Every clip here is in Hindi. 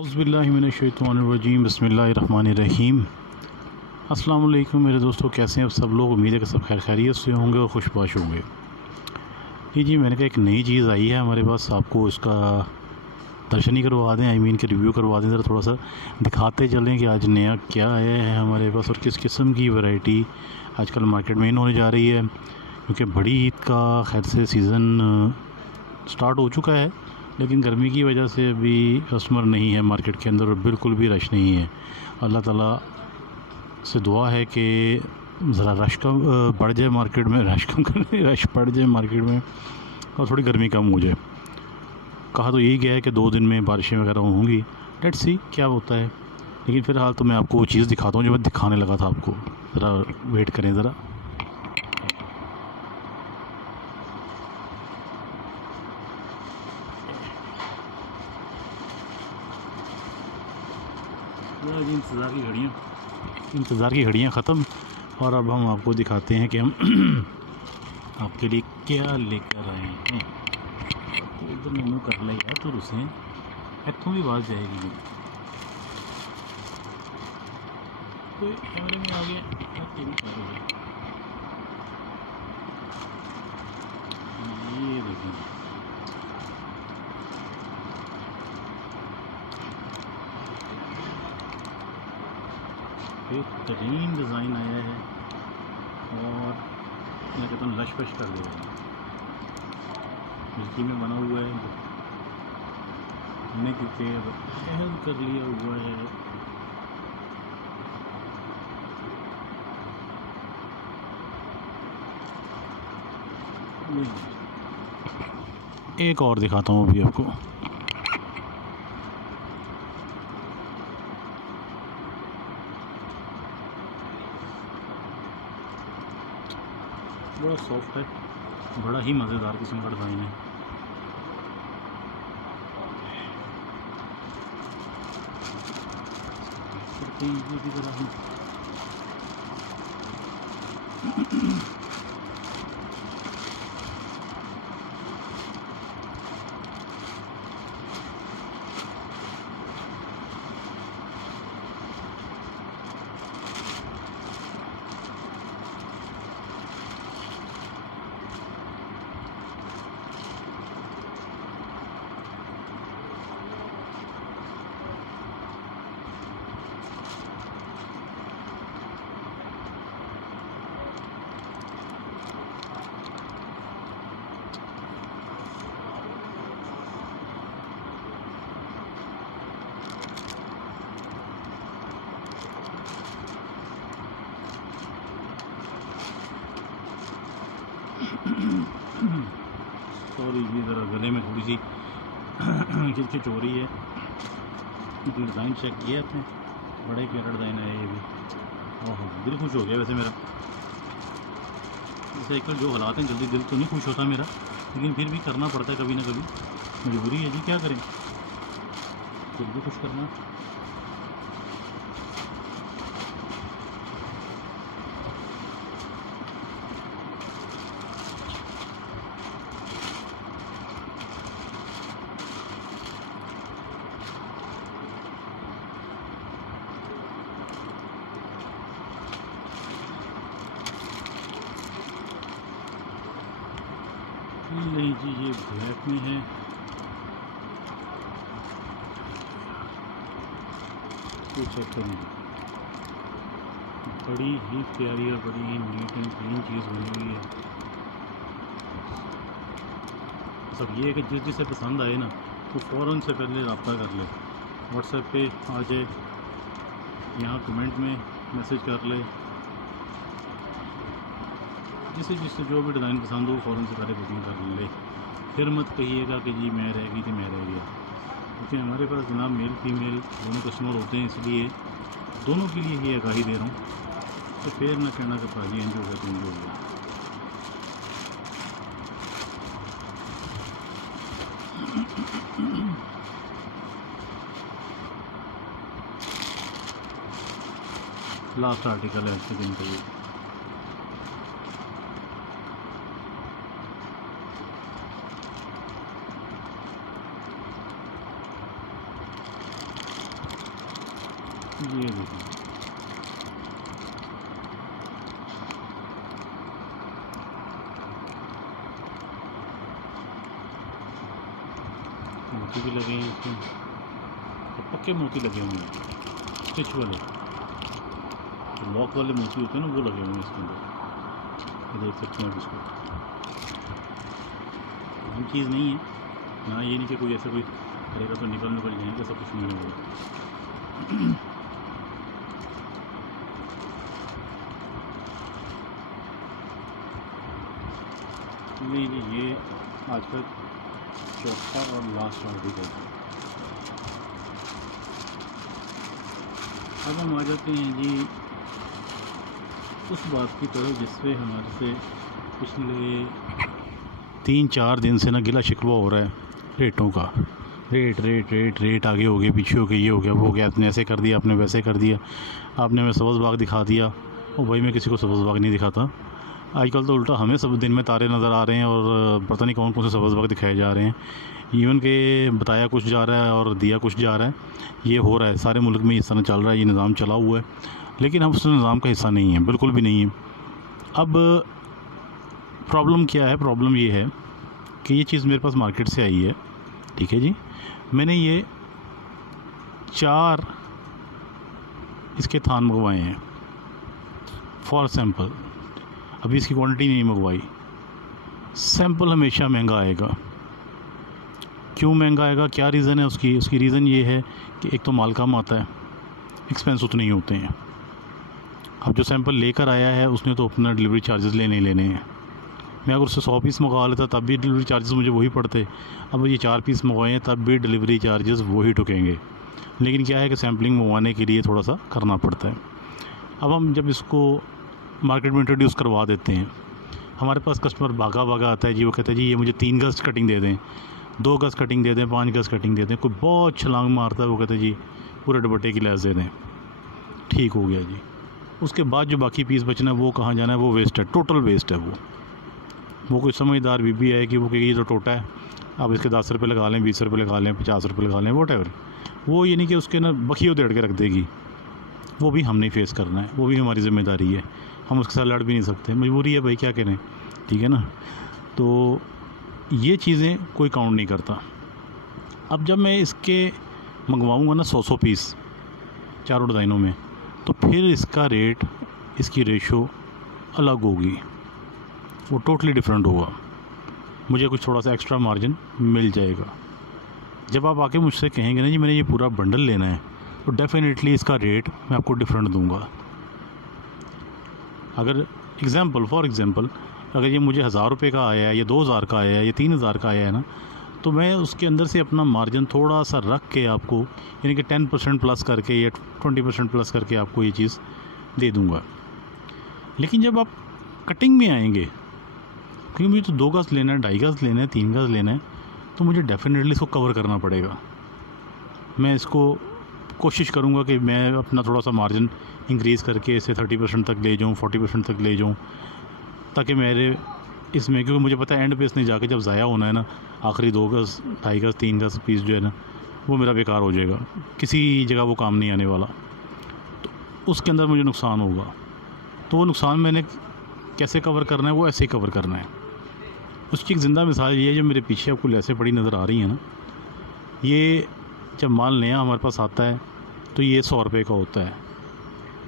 औज़ुबिल्लाहिमिनश्शैतानिर्रजीम बिस्मिल्लाहिर्रहमानिर्रहीम। अस्सलाम वालेकुम मेरे दोस्तों, कैसे हैं आप सब लोग। उम्मीद है कि सब खैर खैरियत से होंगे और खुशबाश होंगे। जी मैंने कहा एक नई चीज़ आई है हमारे पास, आपको इसका दर्शन ही करवा दें, के रिव्यू करवा दें, ज़रा थोड़ा सा दिखाते चलें कि आज नया क्या आया है हमारे पास और किस किस्म की वैरायटी आजकल मार्केट में इन होने जा रही है। क्योंकि बड़ी ईद का खैर से सीज़न स्टार्ट हो चुका है, लेकिन गर्मी की वजह से अभी कस्टमर नहीं है मार्केट के अंदर और बिल्कुल भी रश नहीं है। अल्लाह ताला से दुआ है कि ज़रा रश कम बढ़ जाए मार्केट में, रश कम करने रश बढ़ जाए मार्केट में और थोड़ी गर्मी कम हो जाए। कहा तो यही गया है कि 2 दिन में बारिशें वगैरह होंगी, लेट्स सी क्या होता है। लेकिन फ़िलहाल तो मैं आपको वो चीज़ दिखाता हूँ जो मैं दिखाने लगा था आपको। ज़रा वेट करें ज़रा। इंतज़ार की घड़ियाँ ख़त्म और अब हम आपको दिखाते हैं कि हम आपके लिए क्या लेकर आए हैं। तो इधर मुँह कर ले यार, तो रुसे इतों भी आवाज़ जाएगी मेरी। तो कैमरे में आ गया तेरी सारी है। ये देखें, बेहतरीन डिज़ाइन आया है और मैं कहता हूँ लश पश कर देगा। मिल्की में बना हुआ है, हमने क्योंकि पहल कर लिया हुआ है। एक और दिखाता हूँ अभी आपको। बड़ा सॉफ्ट है, बड़ा ही मज़ेदार किस्म का डिज़ाइन है। ये की तरह ही सॉरी, ये ज़रा गले में थोड़ी सी खिचखिच हो रही है। डिज़ाइन चेक किया आपने, बड़ा ही प्यारा डिज़ाइन है ये भी। ओह, दिल खुश हो गया वैसे मेरा। साइकिल जो हालात हैं, जल्दी दिल तो नहीं खुश होता मेरा, लेकिन फिर भी करना पड़ता है कभी ना कभी, मजबूरी है जी, क्या करें, दिल भी खुश करना। नहीं जी, ये ब्लैक में है। ये चेक करें, बड़ी ही प्यारी और बड़ी ही नीट एंड क्लीन चीज़ बनी हुई है। सब ये है कि जिसे पसंद आए ना, तो फ़ौरन से पहले रब्ता कर ले, व्हाट्सएप पे आ जाए, यहाँ कमेंट में मैसेज कर ले। जिसे जो भी डिज़ाइन पसंद हो फ़ौरन से पहले बुकिंग कर ले। फिर मत कहिएगा कि जी मैं रह गई थी, मैं रह गया। क्योंकि हमारे पास जनाब मेल फीमेल दोनों कस्टमर होते हैं, इसलिए दोनों के लिए ही आगाही दे रहा हूँ। तो फिर ना कहना कि भाजी इंज हो गया तो इंज हो गया। लास्ट आर्टिकल है आज के दिन का ये। ये देखिए मोती भी लगे हैं इसमें, तो पक्के मोती लगे हुए हैं, स्टिच वाले, तो लॉक वाले मोती होते हैं ना, वो लगे हुए हैं इसके अंदर। ये देख सकते हैं आप इसको, आम चीज़ नहीं है ना, ये नहीं कि कोई ऐसा कोई करेगा तो निकल जाएंगे, ऐसा कुछ नहीं होगा। ये आज का चौथा और लास्ट ऑडिट है। अब हम आ जाते हैं जी उस बात की तरफ जिससे हमारे से पिछले 3-4 दिन से ना गिला शिकवा हो रहा है रेटों का। रेट आगे हो गए, पीछे हो गए, ये हो गया, वो हो गया, आपने ऐसे कर दिया, आपने वैसे कर दिया, आपने हमें सब्ज़ बाग दिखा दिया। और भाई मैं किसी को सब्ज़ बाग नहीं दिखाता, आजकल तो उल्टा हमें सब दिन में तारे नज़र आ रहे हैं और पता नहीं कौन कौन से सब्ज़ बाग दिखाए जा रहे हैं। इवन के बताया कुछ जा रहा है और दिया कुछ जा रहा है, ये हो रहा है सारे मुल्क में, इस तरह चल रहा है, ये निज़ाम चला हुआ है। लेकिन हम उस निज़ाम का हिस्सा नहीं हैं, बिल्कुल भी नहीं है। अब प्रॉब्लम क्या है? प्रॉब्लम ये है कि ये चीज़ मेरे पास मार्केट से आई है, ठीक है जी। मैंने ये 4 इसके थान मंगवाए हैं फॉर सैंपल, अभी इसकी क्वांटिटी नहीं मंगवाई। सैंपल हमेशा महंगा आएगा। क्यों महंगा आएगा? क्या रीज़न है उसकी रीज़न ये है कि एक तो माल कम आता है, एक्सपेंस उतने ही होते हैं। अब जो सैंपल लेकर आया है उसने तो अपना डिलीवरी चार्जेस लेने ही लेने हैं। मैं अगर उससे 100 पीस मंगवा लेता तब भी डिलीवरी चार्जेस मुझे वही पड़ते। अब ये 4 पीस मंगवाए हैं तब भी डिलीवरी चार्जेस वही ठुकेंगे। लेकिन क्या है कि सैम्पलिंग मंगवाने के लिए थोड़ा सा करना पड़ता है। अब हम जब इसको मार्केट में इंट्रोड्यूस करवा देते हैं, हमारे पास कस्टमर भागा आता है जी, वो कहता है जी ये मुझे 3 गज़ कटिंग दे दें, 2 गज़ कटिंग दे दें, 5 गज़ कटिंग दे दें। कोई बहुत छलांग मारता है, वो कहता है जी पूरे दुपट्टे की लैस दे दें। ठीक हो गया जी। उसके बाद जो बाकी पीस बचना है वो कहाँ जाना है? वो वेस्ट है, टोटल वेस्ट है वो कोई समझदार बीबी है कि वो कहेगी ये तो टोटा है, आप इसके 10 रुपये लगा लें, 20 रुपये लगा लें, 50 रुपये लगा लें, वॉट एवर। वो ये नहीं कि उसके ना बखियों देड़ के रख देगी। वो भी हमने फेस करना है, वो भी हमारी ज़िम्मेदारी है। हम उसके साथ लड़ भी नहीं सकते, मजबूरी है भाई, क्या करें, ठीक है ना। तो ये चीज़ें कोई काउंट नहीं करता। अब जब मैं इसके मंगवाऊँगा ना 100 पीस चारों डिज़ाइनों में, तो फिर इसका रेट, इसकी रेशो अलग होगी, वो टोटली डिफरेंट होगा। मुझे कुछ थोड़ा सा एक्स्ट्रा मार्जिन मिल जाएगा। जब आप आके मुझसे कहेंगे ना जी मैंने ये पूरा बंडल लेना है, तो डेफिनेटली इसका रेट मैं आपको डिफरेंट दूंगा। अगर फॉर एग्ज़ाम्पल अगर ये मुझे 1000 रुपये का आया है, या 2000 का आया है, या 3000 का आया है ना, तो मैं उसके अंदर से अपना मार्जिन थोड़ा सा रख के आपको, यानी कि 10% प्लस करके या 20% प्लस करके आपको ये चीज़ दे दूँगा। लेकिन जब आप कटिंग में आएंगे, क्योंकि मुझे तो 2 गज़ लेना है, 2.5 गज़ लेना है, 3 गज़ लेना है, तो मुझे डेफिनेटली इसको कवर करना पड़ेगा। मैं इसको कोशिश करूँगा कि मैं अपना थोड़ा सा मार्जिन इंक्रीज़ करके इसे 30% तक ले जाऊँ, 40% तक ले जाऊँ, ताकि मेरे इसमें, क्योंकि मुझे पता है एंड पे इसने जाके जब ज़ाया होना है ना, आखिरी 2 गज़, 2.5 गज़, 3 गज़ पीस जो है ना, वो मेरा बेकार हो जाएगा, किसी जगह वो काम नहीं आने वाला, तो उसके अंदर मुझे नुकसान होगा। तो वो नुकसान मैंने कैसे कवर करना है? वो ऐसे ही कवर करना है। उसकी एक ज़िंदा मिसाल ये है, जो मेरे पीछे आपको लैसें पड़ी नज़र आ रही हैं ना, ये जब माल नया हमारे पास आता है तो ये 100 रुपये का होता है,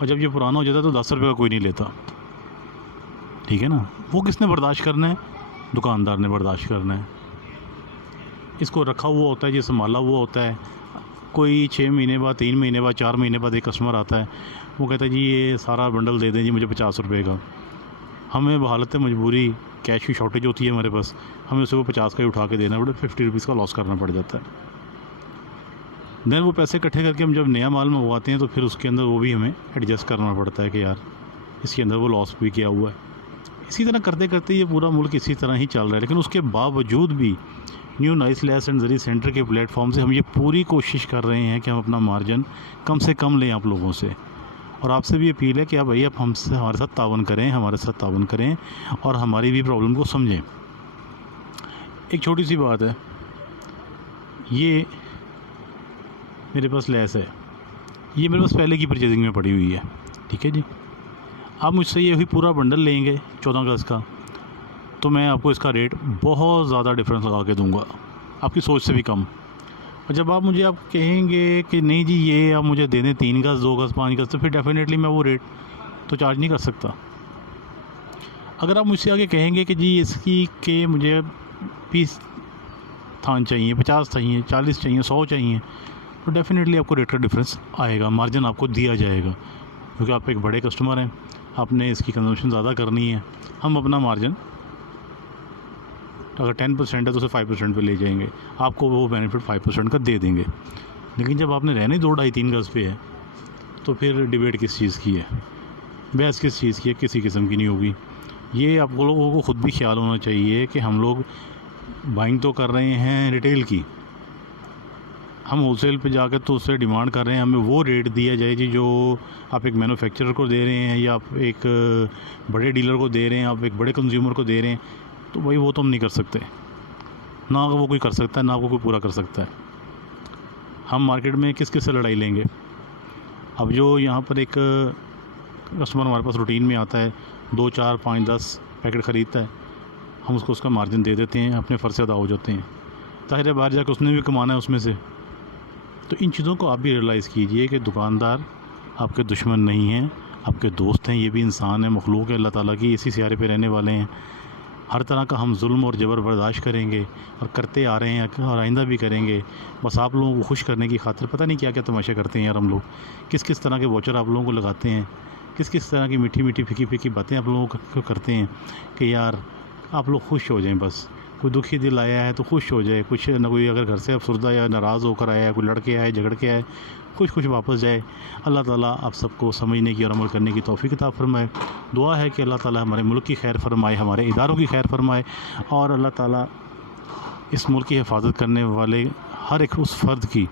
और जब ये पुराना हो जाता है तो 10 रुपये का कोई नहीं लेता, ठीक है ना। वो किसने बर्दाश्त करना है? दुकानदार ने बर्दाश्त करना है। इसको रखा हुआ होता है, ये संभाला हुआ होता है। कोई 6 महीने बाद, 3 महीने बाद, 4 महीने बाद एक कस्टमर आता है, वो कहता है जी ये सारा बंडल दे दें जी मुझे 50 रुपये का। हमें हालत मजबूरी, कैश की शॉर्टेज होती है हमारे पास, हमें उसे वो 50 का ही उठा के देना पड़े, 50 रुपीज़ का लॉस करना पड़ जाता है। देन वो पैसे इकट्ठे करके हम जब नया माल मंगवाते हैं तो फिर उसके अंदर वो भी हमें एडजस्ट करना पड़ता है कि यार इसके अंदर वो लॉस भी किया हुआ है। इसी तरह करते करते ये पूरा मुल्क इसी तरह ही चल रहा है। लेकिन उसके बावजूद भी new nice less and zari centre के प्लेटफॉर्म से हम ये पूरी कोशिश कर रहे हैं कि हम अपना मार्जिन कम से कम लें आप लोगों से। और आपसे भी अपील है कि आप भाई आप हमसे, हमारे साथ तावन करें और हमारी भी प्रॉब्लम को समझें। एक छोटी सी बात है, ये मेरे पास लेस है, ये मेरे पास पहले की परचेजिंग में पड़ी हुई है, ठीक है जी। आप मुझसे ये भी पूरा बंडल लेंगे 14 गज़ का, तो मैं आपको इसका रेट बहुत ज़्यादा डिफरेंस लगा के दूंगा, आपकी सोच से भी कम। और जब आप मुझे आप कहेंगे कि नहीं जी ये आप मुझे दे दें 3 गज़ 2 गज़ 5 गज़, तो फिर डेफिनेटली मैं वो रेट तो चार्ज नहीं कर सकता। अगर आप मुझसे आगे कहेंगे कि जी इसकी के मुझे 20 थान चाहिए, 50 चाहिए, 40 चाहिए, 100 चाहिए, तो डेफिनेटली आपको रेट का डिफरेंस आएगा, मार्जिन आपको दिया जाएगा, क्योंकि आप एक बड़े कस्टमर हैं, आपने इसकी कंजम्पशन ज़्यादा करनी है। हम अपना मार्जिन अगर 10% है तो उसे 5% पे ले जाएंगे, आपको वो बेनिफिट 5% का दे देंगे। लेकिन जब आपने रहने 2 ढाई 3 गज़ पे है, तो फिर डिबेट किस चीज़ की है, बहस किस चीज़ की है, किसी किस्म की नहीं होगी। ये आप लोगों को ख़ुद भी ख्याल होना चाहिए कि हम लोग बाइंग तो कर रहे हैं रिटेल की, हम होलसेल पे जाकर तो उससे डिमांड कर रहे हैं हमें वो रेट दिया जाए जी जो आप एक मैन्युफैक्चरर को दे रहे हैं या आप एक बड़े डीलर को दे रहे हैं, आप एक बड़े कंज्यूमर को दे रहे हैं, तो भाई वो तो हम नहीं कर सकते, ना वो कोई कर सकता है, ना वो कोई पूरा कर सकता है। हम मार्केट में किस किस से लड़ाई लेंगे। अब जो यहाँ पर एक कस्टमर हमारे पास रूटीन में आता है, 2 4 5 10 पैकेट ख़रीदता है, हम उसको उसका मार्जिन दे देते हैं, अपने फ़र्ज से अदा हो जाते हैं। ताहिर है बाहर जाकर उसने भी कमाना है उसमें से। तो इन चीज़ों को आप भी रियलाइज़ कीजिए कि दुकानदार आपके दुश्मन नहीं हैं, आपके दोस्त हैं, ये भी इंसान है, मखलूक है अल्लाह ताला की, इसी सियारे पे रहने वाले हैं। हर तरह का हम जुल्म और जबर बर्दाश्त करेंगे और करते आ रहे हैं और आइंदा भी करेंगे, बस आप लोगों को खुश करने की खातिर। पता नहीं क्या क्या तमाशा करते हैं यार हम लोग, किस किस तरह के वॉचर आप लोगों को लगाते हैं, किस किस तरह की मीठी मीठी फीकी फीकी बातें आप लोगों को करते हैं कि यार आप लोग खुश हो जाएं। बस कोई दुखी दिल आया है तो खुश हो जाए, कुछ ना कोई अगर घर से अफसरदा या नाराज़ होकर आया है, कोई लड़के आए झगड़ के आए, खुश खुश वापस जाए। अल्लाह ताला आप सबको समझने की और अमल करने की तौफीक अता फरमाए। दुआ है कि अल्लाह ताला हमारे मुल्क की खैर फरमाए, हमारे इदारों की खैर फरमाए, और अल्लाह ताला इस मुल्क की हिफाजत करने वाले हर एक उस फ़र्द की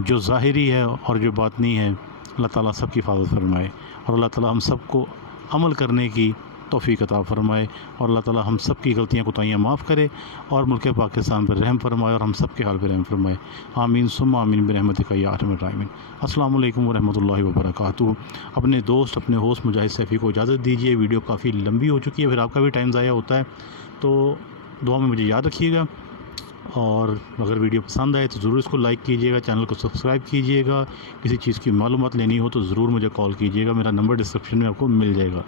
जो ज़ाहिरी है और जो बातनी है, अल्लाह ताला सब की हिफाजत फरमाए, और अल्लाह ताला हम सबको अमल करने की तौफीक अता फरमाए, और अल्लाह ताला हम सब की गलतियाँ कोताहियाँ माफ़ करे और मुल्क पाकिस्तान पर रहम फरमाए और हम सब के हाल पर रहम फरमाए। आमीन सुम्मा आमीन बिरहमतिका या अरहमर राहिमीन। अस्सलामु अलैकुम वरहमतुल्लाहि वबरकातुहू। अपने दोस्त अपने होस्ट मुजाहिद सैफ़ी को इजाज़त दीजिए। वीडियो काफ़ी लंबी हो चुकी है, फिर आपका भी टाइम ज़ाया होता है, तो दुआ में मुझे याद रखिएगा। और अगर वीडियो पसंद आए तो ज़रूर इसको लाइक कीजिएगा, चैनल को सब्सक्राइब कीजिएगा। किसी चीज़ की मालूमात लेनी हो तो ज़रूर मुझे कॉल कीजिएगा, मेरा नंबर डिस्क्रिप्शन में आपको मिल जाएगा।